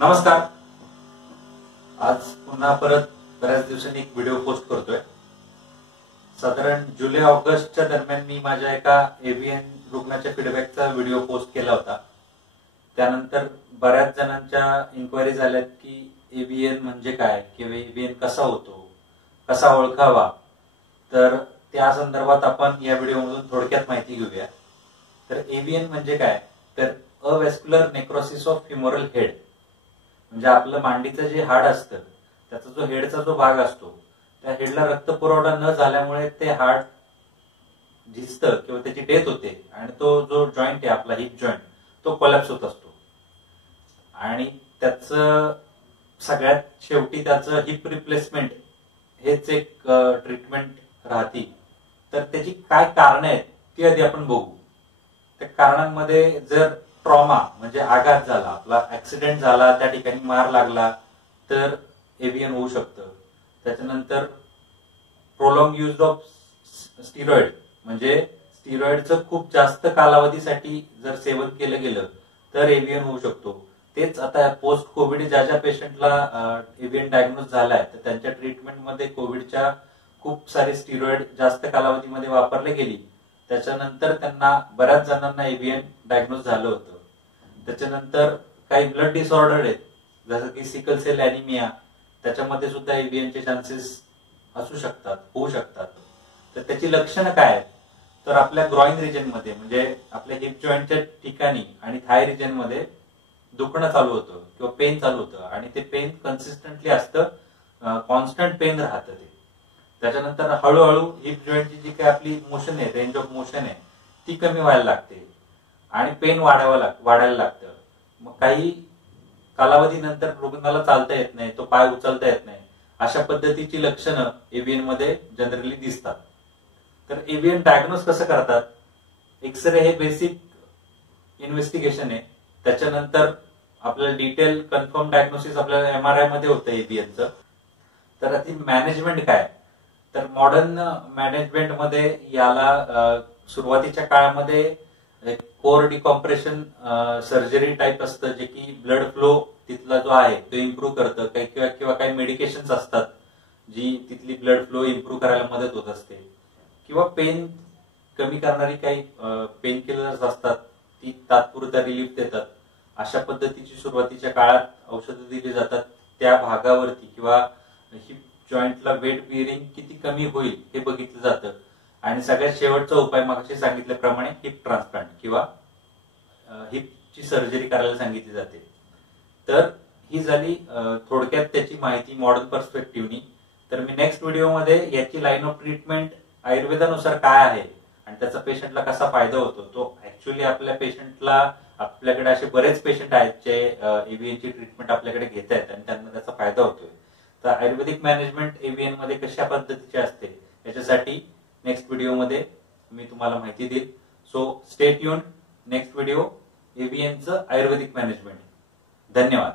नमस्कार. आज पुन्हा परत बऱ्याच दिवसांनी एक व्हिडिओ पोस्ट करतोय. साधारण जुलै ऑगस्टच्या दरम्यान मी माझ्या एका एव्हीएन रुग्णाच्या फीडबॅकचा व्हिडिओ पोस्ट केला होता. त्यानंतर बऱ्याच जणांच्या इन्क्वायरी झाल्यात की एव्हीएन म्हणजे काय किंवा एव्हीएन कसा होतो, कसा ओळखावा. तर त्या संदर्भात आपण या व्हिडिओमधून थोडक्यात माहिती घेऊया. तर एव्हीएन म्हणजे काय, तर अव्हेस्क्युलर नेक्रोसिस ऑफ फ्युमरल हेड. म्हणजे आपलं मांडीचं जे हाड असतं त्याचा जो हेडचा जो भाग असतो त्या हेडला रक्तपुरवठा न झाल्यामुळे ते हाड झिजतं किंवा त्याची डेथ होते आणि तो जो जॉईंट आहे आपला हिप जॉईंट तो कोलॅप्स होत असतो. आणि त्याचं सगळ्यात शेवटी त्याचं हिप रिप्लेसमेंट हेच एक ट्रीटमेंट राहते. तर त्याची काय कारण आहेत ती आधी आपण बघू. त्या कारणांमध्ये जर ट्रॉमा म्हणजे आघात झाला, आपला ऍक्सिडेंट झाला, त्या ठिकाणी मार लागला तर एव्हीएन होऊ शकतं. त्याच्यानंतर प्रोलॉंग यूज ऑफ स्टिरॉइड म्हणजे स्टिरॉइडचं खूप जास्त कालावधीसाठी जर सेवन केलं गेलं तर एव्हीएन होऊ शकतो. तेच आता पोस्ट कोविड ज्या ज्या पेशंटला एव्हीएन डायग्नोज झालाय तर त्यांच्या ट्रीटमेंटमध्ये कोविडच्या खूप सारे स्टिरॉइड जास्त कालावधीमध्ये वापरले गेली. त्याच्यानंतर त्यांना बऱ्याच जणांना एव्हीएन डायग्नोज झालं होतं. त्याच्यानंतर काही ब्लड डिसऑर्डर आहेत जसं की सिकल सेल ॲनिमिया, त्याच्यामध्ये सुद्धा एव्हीएनचे चान्सेस असू शकतात, होऊ शकतात. तर त्याची लक्षणं काय आहेत, तर आपल्या ग्रॉइन रिजन मध्ये म्हणजे आपल्या हिप जॉईंटच्या ठिकाणी आणि थाय रिजन मध्ये दुखणं चालू होतं किंवा पेन चालू होतं आणि ते पेन कन्सिस्टंटली असतं, कॉन्स्टंट पेन राहतं ते. त्याच्यानंतर हळूहळू हिप जॉईंटची जी काही आपली मोशन आहे, रेंज ऑफ मोशन आहे ती कमी व्हायला लागते आणि पेन वाढायला लागतं. मग काही कालावधीनंतर रुग्णाला चालता येत नाही, तो पाय उचलता येत नाही. अशा पद्धतीची लक्षणं एव्हीएन मध्ये जनरली दिसतात. तर एव्हीएन डायग्नोज कसं करतात, एक्सरे हे बेसिक इन्व्हेस्टिगेशन आहे. त्याच्यानंतर आपल्याला डिटेल कन्फर्म डायग्नोसिस आपल्याला एमआरआय मध्ये होतं एव्हीएनचं. तर ती मॅनेजमेंट काय, तर मॉडर्न मॅनेजमेंट मध्ये याला सुरुवातीच्या काळामध्ये कोर डिकॉम्प्रेशन सर्जरी टाईप असतं, जे की ब्लड फ्लो तिथला जो आहे तो इम्प्रूव्ह करतं. किंवा काही मेडिकेशन्स असतात जी तिथली ब्लड फ्लो इम्प्रूव्ह करायला मदत होत असते. किंवा पेन कमी करणारी काही पेन किलर्स असतात, ती तात्पुरता रिलीफ देतात. अशा पद्धतीची सुरुवातीच्या काळात औषधं दिली जातात त्या भागावरती, किंवा हिप जॉईंटला वेट बिअरिंग किती कमी होईल हे बघितलं जातं. आणि सगळ्यात शेवटचा उपाय मागचे सांगितल्याप्रमाणे हिप ट्रान्सप्लांट किंवा हिपची सर्जरी करायला सांगितली जाते. तर ही झाली थोडक्यात त्याची माहिती मॉडर्न पर्स्पेक्टिव्हनी. तर मी नेक्स्ट व्हिडिओमध्ये याची लाईन ऑफ ट्रीटमेंट आयुर्वेदानुसार काय आहे आणि त्याचा पेशंटला कसा फायदा होतो, तो ऍक्च्युअली आपल्या पेशंटला, आपल्याकडे असे बरेच पेशंट आहेत जे एव्हीएनची ट्रीटमेंट आपल्याकडे घेत आहेत आणि त्यांना त्याचा फायदा होतोय. तर आयुर्वेदिक मॅनेजमेंट एव्हीएन मध्ये कशा पद्धतीचे असते याच्यासाठी नेक्स्ट व्हिडिओमध्ये मी तुम्हाला माहिती देईल. So stay tuned. Next video एव्हीएनचं आयुर्वेदिक मॅनेजमेंट. धन्यवाद.